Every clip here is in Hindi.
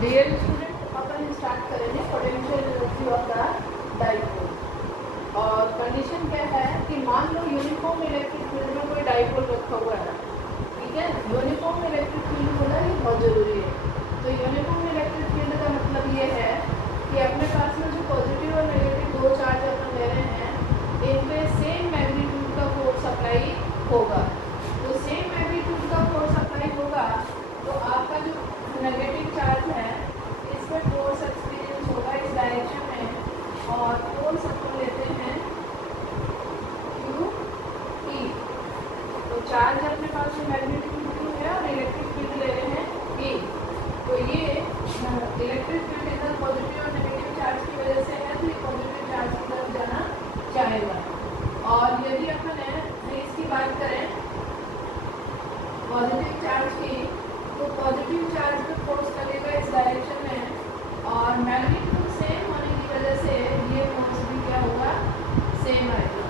डियर स्टूडेंट, अपन स्टार्ट करेंगे potential energy of the dipole. और कंडीशन क्या है कि मान लो यूनिफॉर्म इलेक्ट्रिक फील्ड में कोई डाइपोल रखा हुआ है, ठीक है। यूनिफॉर्म इलेक्ट्रिक फील्ड होना ये बहुत ज़रूरी है। तो यूनिफॉर्म इलेक्ट्रिक फील्ड का मतलब ये है कि अपने पास में जो पॉजिटिव और नेगेटिव दो चार्ज अपन ले रहे हैं, इन पे सेम मैग्नीट्यूड का फोर्स अप्लाई होगा। तो सेम मैग्नीट्यूड का फोर्स अप्लाई होगा तो आपका जो नेगेटिव चार्ज है इस पर फोर्स एक्सपीरियंस होगा इस डायरेक्शन में, और फोर्स अपन लेते हैं क्यू ई। तो चार्ज अपने पास में मैग्नीट्यूड क्यू है और इलेक्ट्रिक फील्ड ले रहे हैं ई। तो ये इलेक्ट्रिक फील्ड इधर पॉजिटिव और नेगेटिव चार्ज की वजह से है, तो ये पॉजिटिव चार्ज की तरफ जाना चाहेगा। और यदि अपन इसकी बात करें पॉजिटिव चार्ज की, तो पॉजिटिव चार्ज पे फोर्स लगेगा इस डायरेक्शन में, और मैग्नीट्यूड सेम होने की वजह से ये फोर्स भी क्या होगा, सेम आएगा।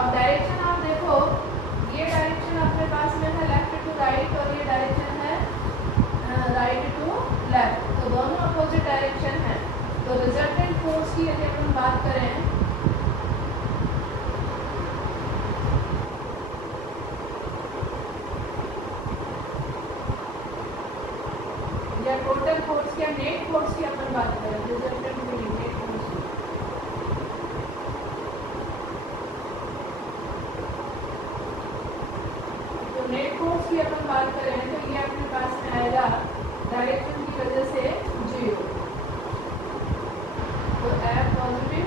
अब डायरेक्शन आप देखो, ये डायरेक्शन अपने पास में है लेफ्ट टू राइट और ये डायरेक्शन है राइट टू लेफ्ट, तो दोनों अपोजिट डायरेक्शन है। तो रिजल्टेंट फोर्स की यदि अपन बात करें, या टोटल फोर्स की या नेट फोर्स की अपन बात करें, रिजल्टेंट नेट फोर्स की, तो नेट फोर्स की अपन बात करें तो ये अपने पास में आएगा डायरेक्शन की वजह से 0। तो F पॉजिटिव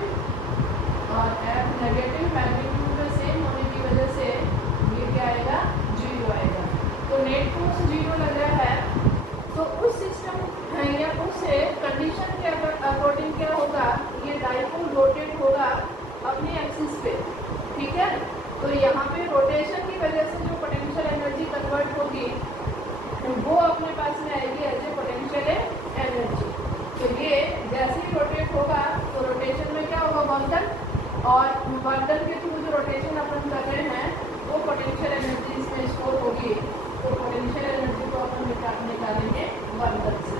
और F नेगेटिव मैग्नीट्यूड में सेम होने की वजह से ये क्या आएगा, 0 आएगा। तो नेट फोर्स 0 लग रहा है। तो उस सिस्टम या उस कंडीशन के अकॉर्डिंग क्या होगा, ये डाइपोल रोटेट होगा अपनी एक्सिस पे, ठीक है। तो यहाँ पे रोटेशन की वजह से जो पोटेंशियल एनर्जी कन्वर्ट होगी वो अपने पास में आएगी एज ए पोटेंशियल एनर्जी। तो ये जैसे ही रोटेट होगा तो रोटेशन में क्या होगा, वर्धन, और वर्धन के थ्रू जो रोटेशन अपन कर रहे हैं वो पोटेंशियल एनर्जी इसमें स्टोर होगी। तो पोटेंशियल एनर्जी को अपन निकालेंगे वर्धन से,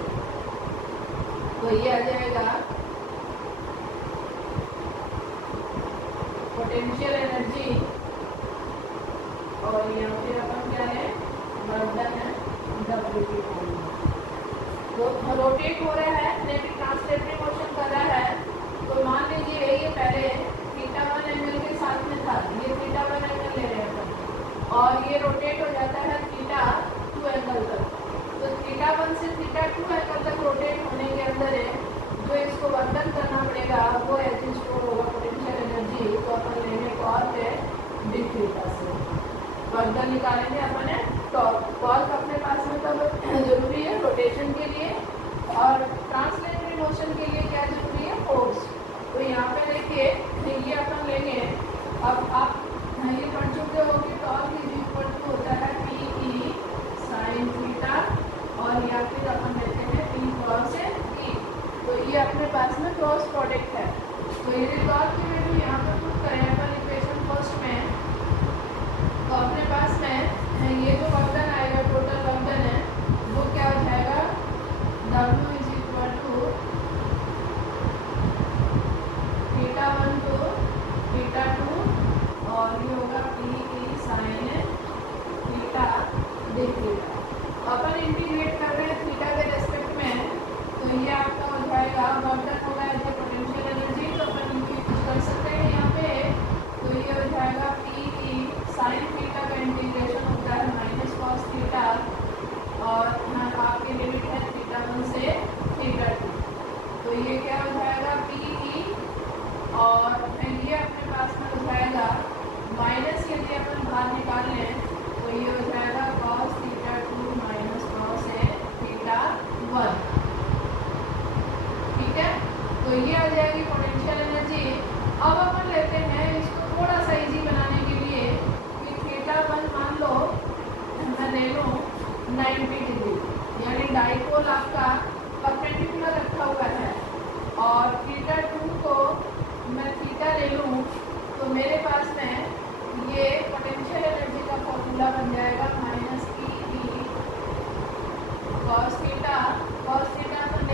तो ये आ जाएगा पोटेंशियल एनर्जी, और यहाँ पे अपन क्या है, वर्धन है W की फॉर्म में। तो रोटेट हो रहा है लेकिन ट्रांसलेटरी मोशन कर रहा है। तो मान लीजिए ये पहले θ1 एंगल के साथ में था, ये θ1 एंगल ले रहे हैं और ये रोटेट हो जाता है θ2 एंगल तक। तो θ1 से θ2 एंगल तक रोटेट होने के अंदर जो इसको वर्धन करना पड़ेगा वो एज स्टोर होगा पोटेंशियल एनर्जी। तो अपन लेंगे कॉस डी थीटा से वर्धन निकालेंगे अपन है टॉर्क। टॉर्क अपने पास में तब जरूरी है रोटेशन के लिए, और ट्रांसलेटरी मोशन के लिए क्या जरूरी है, फोर्स। तो यहाँ पे देखिए ये अपन लेंगे, अब आप ये पढ़ चुके हो कि टॉर्क इज इक्वल टू होता है PE sin थीटा, और या फिर अपन लेते हैं P क्रॉस E। तो ये अपने पास में क्रॉस प्रोडक्ट है। तो ये टॉर्क की वैल्यू यहाँ पर पुट करें अपन इक्वेशन फर्स्ट में, तो अपने पास में ये जो वर्धन आएगा, टोटल वर्धन है वो क्या हो जाएगा, W is equal to θ1 to θ2, और ये होगा PE sin theta d theta. अपन इंटीग्रेट कर रहे हैं थीटा के रेस्पेक्ट में, तो ये आपका हो जाएगा वर्धन होगा एज ए पोटेंशियल एनर्जी। तो अपन यूज कर सकते हैं यहाँ पे, तो ये हो जाएगा PE sin थीटा का इंटीग्रेशन होता है माइनस कॉस थीटा, और यहाँ आपकी लिमिट है θ1 से θ2। तो ये क्या हो जाएगा PE, और ये अपने पास में हो जाएगा माइनस, यदि अपन बाहर निकाल लें तो ये हो जाएगा cos θ2 माइनस cos θ1, ठीक है। तो ये आ जाएगी पोटेंशियल एनर्जी। अब अपन लेते हैं इसको थोड़ा सा इजी बनाने के लिए कि θ1 मान लो मैं ले लूँ 90 डिग्री, यानी डाइपोल आपका परपेंडिकुलर रखा हुआ है, और θ2 को मैं थीटा ले लूँ, तो मेरे पास में ये पोटेंशियल एनर्जी का फॉर्मूला बन जाएगा माइनस PE cos थीटा अपन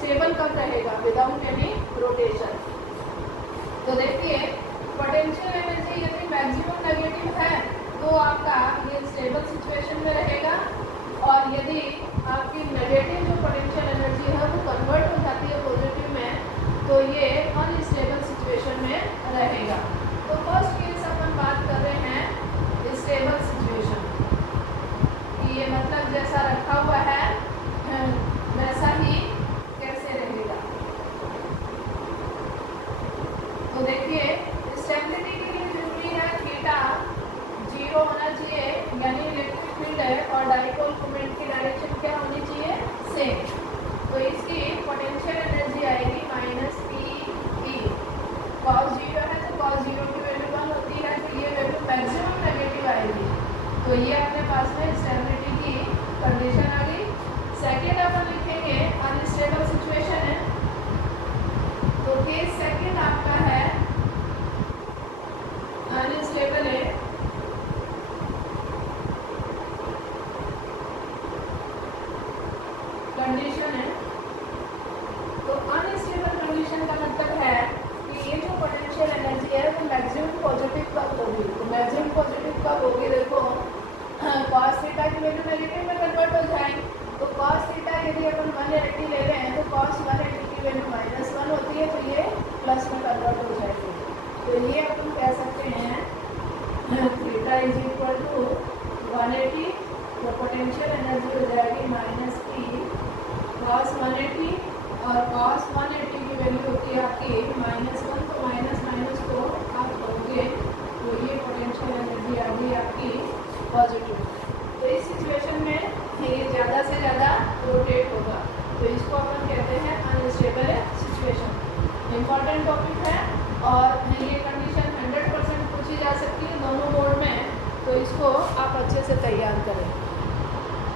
स्टेबल कब रहेगा, विदाउट एनी रोटेशन। तो देखिए पोटेंशियल एनर्जी यदि मैक्सिमम नेगेटिव है तो आपका ये स्टेबल सिचुएशन में रहेगा, और यदि आपकी नेगेटिव जो पोटेंशियल एनर्जी है वो कन्वर्ट हो जाती है पॉजिटिव में तो ये अनस्टेबल सिचुएशन में रहेगा। तो फर्स्ट केस अपन बात कर रहे हैं स्टेबल सिचुएशन कि ये मतलब जैसा रखा हुआ है वैसा ही कैसे रहेगा। तो देखिए स्टेबिलिटी के लिए जरूरी है थीटा 0 होना चाहिए, यानी इलेक्ट्रिक फील्ड है और डाइपोल मोमेंट की डायरेक्शन क्या होनी चाहिए, सेम। तो इसकी पोटेंशियल एनर्जी आएगी माइनस पी ई। कॉस 0 है तो कॉस 0 की वैल्यू 1 होती है, तो ये वैल्यू मैक्सिमम नेगेटिव आएगी। तो ये अपने पास में स्टेबिलिटी की कंडीशन आ गई। सेकेंड अपन लिखेंगे अनस्टेबल सिचुएशन है, तो केस सेकेंड आपका है अनस्टेबल है, कंडीशन है। तो अनस्टेबल कंडीशन का मतलब है कि ये जो पोटेंशियल एनर्जी है वो मैक्सिमम पॉजिटिव कब होगी। तो मैक्सिमम पॉजिटिव कब होगी, देखो कॉस थीटा की वैल्यू नेगेटिव में कन्वर्ट हो जाएगी। तो कॉस थीटा यदि अपन 180 ले रहे हैं तो कॉस 180 की वैल्यू -1 होती है, तो ये प्लस में कन्वर्ट हो जाएगी। तो ये अपन कह सकते हैं थीटा इज इक्वल टू 180, तो पोटेंशियल एनर्जी हो जाएगी माइनस पी कॉस 180, और कॉस 180 की वैल्यू होती है आपकी -1, तो माइनस माइनस को आप करोगे तो ये पोटेंशियल एनर्जी आ गई आपकी पॉजिटिव। तो इस सिचुएशन में ये ज़्यादा से ज़्यादा रोटेट होगा, तो इसको अपन कहते हैं अनस्टेबल सिचुएशन। इम्पॉर्टेंट टॉपिक है और ये कंडीशन 100% पूछी जा सकती है दोनों मोड में, तो इसको आप अच्छे से तैयार करें।